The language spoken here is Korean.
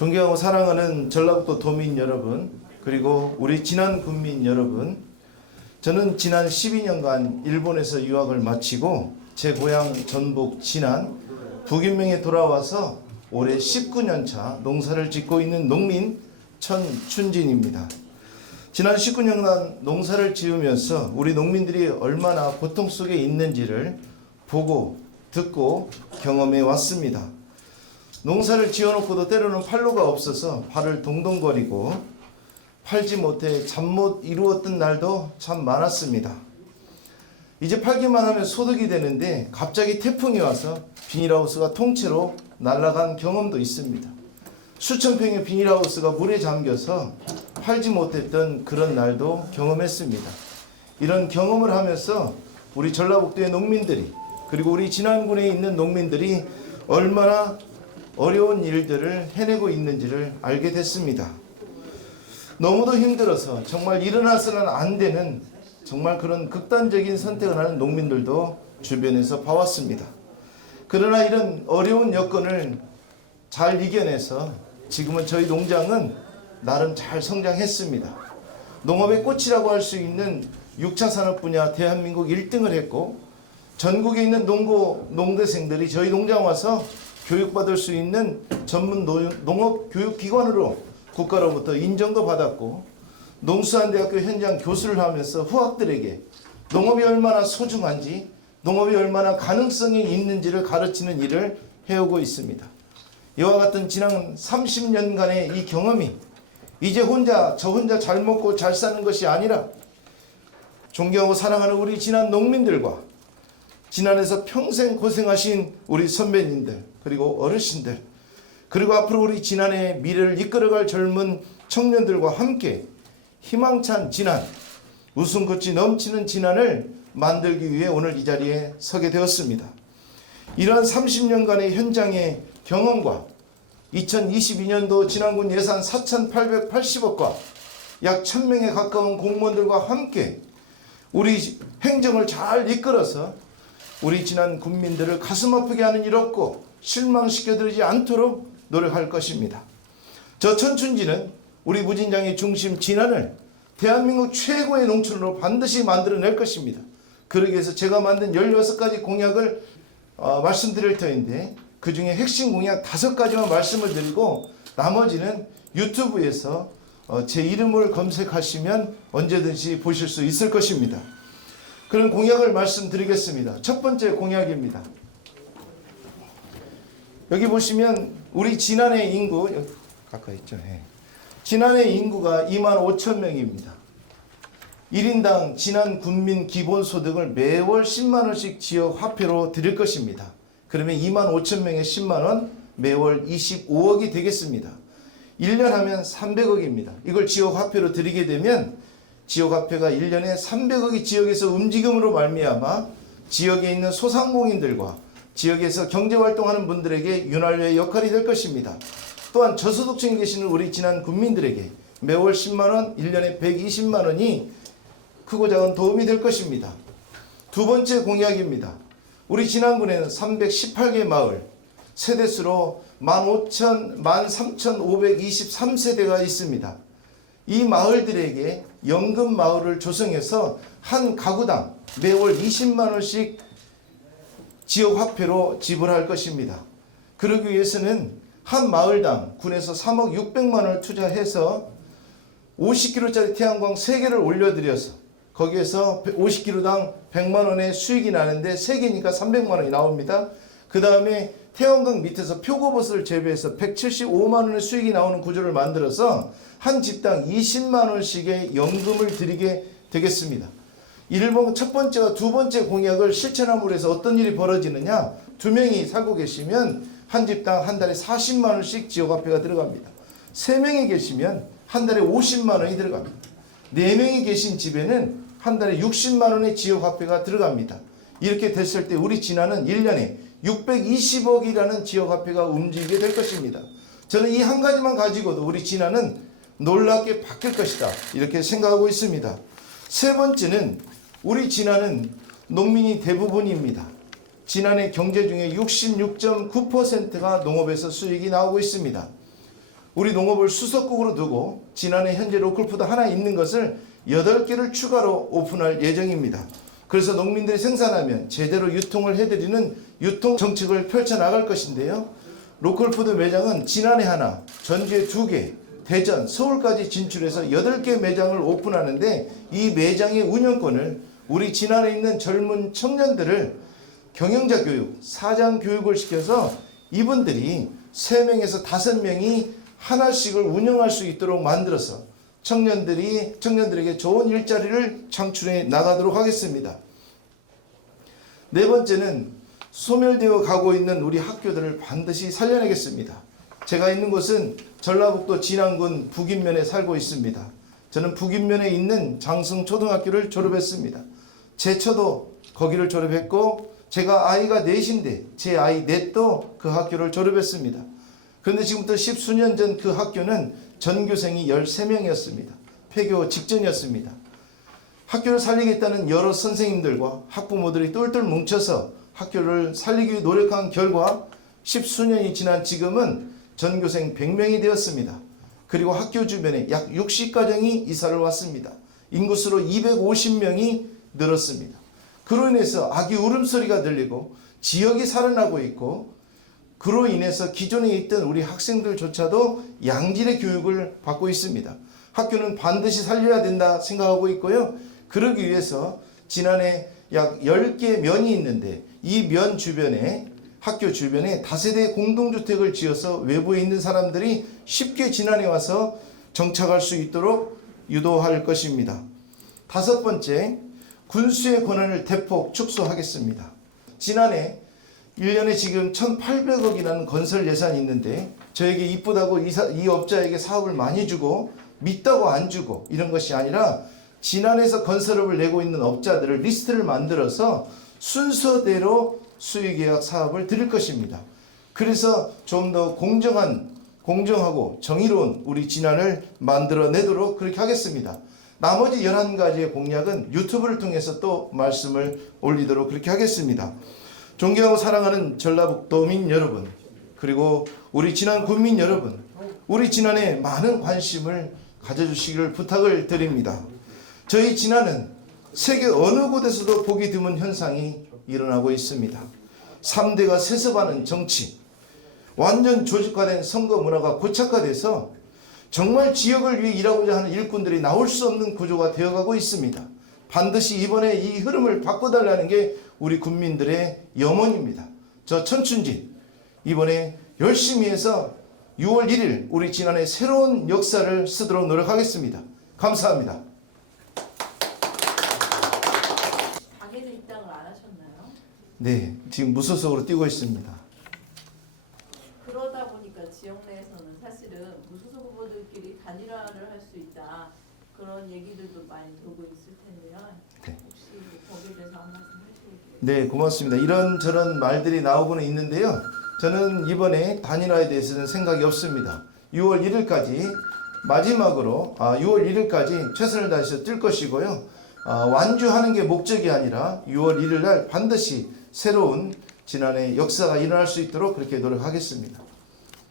존경하고 사랑하는 전라북도 도민 여러분, 그리고 우리 진안 군민 여러분, 저는 지난 12년간 일본에서 유학을 마치고 제 고향 전북 진안 북인명에 돌아와서 올해 19년 차 농사를 짓고 있는 농민 천춘진입니다. 지난 19년간 농사를 지으면서 우리 농민들이 얼마나 고통 속에 있는지를 보고 듣고 경험해 왔습니다. 농사를 지어놓고도 때로는 팔로가 없어서 발을 동동거리고 팔지 못해 잠 못 이루었던 날도 참 많았습니다. 이제 팔기만 하면 소득이 되는데 갑자기 태풍이 와서 비닐하우스가 통째로 날아간 경험도 있습니다. 수천 평의 비닐하우스가 물에 잠겨서 팔지 못했던 그런 날도 경험했습니다. 이런 경험을 하면서 우리 전라북도의 농민들이, 그리고 우리 진안군에 있는 농민들이 얼마나 어려운 일들을 해내고 있는지를 알게 됐습니다. 너무도 힘들어서 정말 일어나서는 안 되는 정말 그런 극단적인 선택을 하는 농민들도 주변에서 봐왔습니다. 그러나 이런 어려운 여건을 잘 이겨내서 지금은 저희 농장은 나름 잘 성장했습니다. 농업의 꽃이라고 할 수 있는 6차 산업 분야 대한민국 1등을 했고, 전국에 있는 농대생들이 저희 농장 와서 교육받을 수 있는 전문 농업교육기관으로 국가로부터 인정도 받았고, 농수산대학교 현장 교수를 하면서 후학들에게 농업이 얼마나 소중한지, 농업이 얼마나 가능성이 있는지를 가르치는 일을 해오고 있습니다. 이와 같은 지난 30년간의 이 경험이 이제 저 혼자 잘 먹고 잘 사는 것이 아니라 존경하고 사랑하는 우리 진안 농민들과 진안에서 평생 고생하신 우리 선배님들, 그리고 어르신들, 그리고 앞으로 우리 진안의 미래를 이끌어갈 젊은 청년들과 함께 희망찬 진안, 웃음꽃이 넘치는 진안을 만들기 위해 오늘 이 자리에 서게 되었습니다. 이러한 30년간의 현장의 경험과 2022년도 진안군 예산 4,880억과 약 1,000명에 가까운 공무원들과 함께 우리 행정을 잘 이끌어서 우리 진안 군민들을 가슴 아프게 하는 일 없고 실망시켜드리지 않도록 노력할 것입니다. 저 천춘진은 우리 무진장의 중심 진안을 대한민국 최고의 농촌으로 반드시 만들어낼 것입니다. 그러기 위해서 제가 만든 16가지 공약을 말씀드릴 터인데, 그 중에 핵심 공약 5가지만 말씀을 드리고 나머지는 유튜브에서 제 이름을 검색하시면 언제든지 보실 수 있을 것입니다. 그런 공약을 말씀드리겠습니다. 첫 번째 공약입니다. 여기 보시면 우리 진안의 인구, 가까이 있죠. 진안의 인구가 25,000명입니다. 1인당 진안 군민 기본소득을 매월 10만원씩 지역 화폐로 드릴 것입니다. 그러면 25,000명에 10만원, 매월 25억이 되겠습니다. 1년 하면 300억입니다. 이걸 지역 화폐로 드리게 되면 지역 화폐가 1년에 300억이 지역에서 움직임으로 말미암아 지역에 있는 소상공인들과 지역에서 경제활동하는 분들에게 윤활유의 역할이 될 것입니다. 또한 저소득층에 계시는 우리 진안 군민들에게 매월 10만원, 1년에 120만원이 크고 작은 도움이 될 것입니다. 두 번째 공약입니다. 우리 진안군에는 318개 마을, 세대수로 13,523세대가 있습니다. 이 마을들에게 연금 마을을 조성해서 한 가구당 매월 20만원씩 지역 화폐로 지불할 것입니다. 그러기 위해서는 한 마을당 군에서 3억 600만원을 투자해서 50kg짜리 태양광 3개를 올려드려서 거기에서 50kg당 100만원의 수익이 나는데 3개니까 300만원이 나옵니다. 그 다음에 태양광 밑에서 표고버섯을 재배해서 175만원의 수익이 나오는 구조를 만들어서 한 집당 20만원씩의 연금을 드리게 되겠습니다. 첫 번째와 두 번째 공약을 실천함으로 해서 어떤 일이 벌어지느냐, 2명이 살고 계시면 한 집당 한 달에 40만원씩 지역화폐가 들어갑니다. 3명이 계시면 한 달에 50만원이 들어갑니다. 4명이 계신 집에는 한 달에 60만원의 지역화폐가 들어갑니다. 이렇게 됐을 때 우리 진안은 1년에 620억이라는 지역화폐가 움직이게 될 것입니다. 저는 이 한 가지만 가지고도 우리 진안은 놀랍게 바뀔 것이다, 이렇게 생각하고 있습니다. 세 번째는 우리 진안은 농민이 대부분입니다. 진안의 경제 중에 66.9%가 농업에서 수익이 나오고 있습니다. 우리 농업을 수석국으로 두고 지난해 현재 로컬푸드 하나 있는 것을 8개를 추가로 오픈할 예정입니다. 그래서 농민들이 생산하면 제대로 유통을 해드리는 유통 정책을 펼쳐나갈 것인데요. 로컬푸드 매장은 지난해 하나, 전주에 2개, 대전, 서울까지 진출해서 8개 매장을 오픈하는데 이 매장의 운영권을 우리 진안에 있는 젊은 청년들을 경영자 교육, 사장 교육을 시켜서 이분들이 3명에서 5명이 하나씩을 운영할 수 있도록 만들어서 청년들에게 좋은 일자리를 창출해 나가도록 하겠습니다. 네 번째는 소멸되어 가고 있는 우리 학교들을 반드시 살려내겠습니다. 제가 있는 곳은 전라북도 진안군 북인면에 살고 있습니다. 저는 북인면에 있는 장승초등학교를 졸업했습니다. 제 처도 거기를 졸업했고 제가 아이가 넷인데 제 아이 넷도 그 학교를 졸업했습니다. 그런데 지금부터 10수년 전 그 학교는 전교생이 13명이었습니다. 폐교 직전이었습니다. 학교를 살리겠다는 여러 선생님들과 학부모들이 똘똘 뭉쳐서 학교를 살리기 위해 노력한 결과 10수년이 지난 지금은 전교생 100명이 되었습니다. 그리고 학교 주변에 약 60가정이 이사를 왔습니다. 인구수로 250명이 늘었습니다. 그로 인해서 아기 울음소리가 들리고 지역이 살아나고 있고 그로 인해서 기존에 있던 우리 학생들조차도 양질의 교육을 받고 있습니다. 학교는 반드시 살려야 된다 생각하고 있고요. 그러기 위해서 지난해 약 10개 면이 있는데 이 면 주변에 학교 주변에 다세대 공동주택을 지어서 외부에 있는 사람들이 쉽게 진안에 와서 정착할 수 있도록 유도할 것입니다. 5번째, 군수의 권한을 대폭 축소하겠습니다. 지난해 1년에 지금 1,800억이라는 건설 예산이 있는데 저에게 이쁘다고 이 업자에게 사업을 많이 주고 믿다고 안 주고 이런 것이 아니라 진안에서 건설업을 내고 있는 업자들을 리스트를 만들어서 순서대로 수의계약 사업을 드릴 것입니다. 그래서 좀 더 공정하고 정의로운 우리 진안을 만들어내도록 그렇게 하겠습니다. 나머지 11가지의 공약은 유튜브를 통해서 또 말씀을 올리도록 그렇게 하겠습니다. 존경하고 사랑하는 전라북도민 여러분, 그리고 우리 진안 군민 여러분, 우리 진안에 많은 관심을 가져주시기를 부탁을 드립니다. 저희 진안은 세계 어느 곳에서도 보기 드문 현상이 일어나고 있습니다. 3대가 세습하는 정치, 완전 조직화된 선거 문화가 고착화돼서 정말 지역을 위해 일하고자 하는 일꾼들이 나올 수 없는 구조가 되어가고 있습니다. 반드시 이번에 이 흐름을 바꿔달라는 게 우리 국민들의 염원입니다. 저 천춘진 이번에 열심히 해서 6월 1일 우리 진안의 새로운 역사를 쓰도록 노력하겠습니다. 감사합니다. 당에는 입당을 안 하셨나요? 네, 지금 무소속으로 뛰고 있습니다. 그러다 보니까 지역 내에서는 사실은 무소속 후보들끼리 단일화를 할 수 있다 그런 얘기들도 많이 돌고 있을 텐데요. 네. 혹시 거기에 대해서 한 말씀 해주실까요? 네, 고맙습니다. 이런저런 말들이 나오고는 있는데요. 저는 이번에 단일화에 대해서는 생각이 없습니다. 6월 1일까지 마지막으로 6월 1일까지 최선을 다해서 뛸 것이고요. 완주하는 게 목적이 아니라 6월 1일 날 반드시 새로운 진안의 역사가 일어날 수 있도록 그렇게 노력하겠습니다.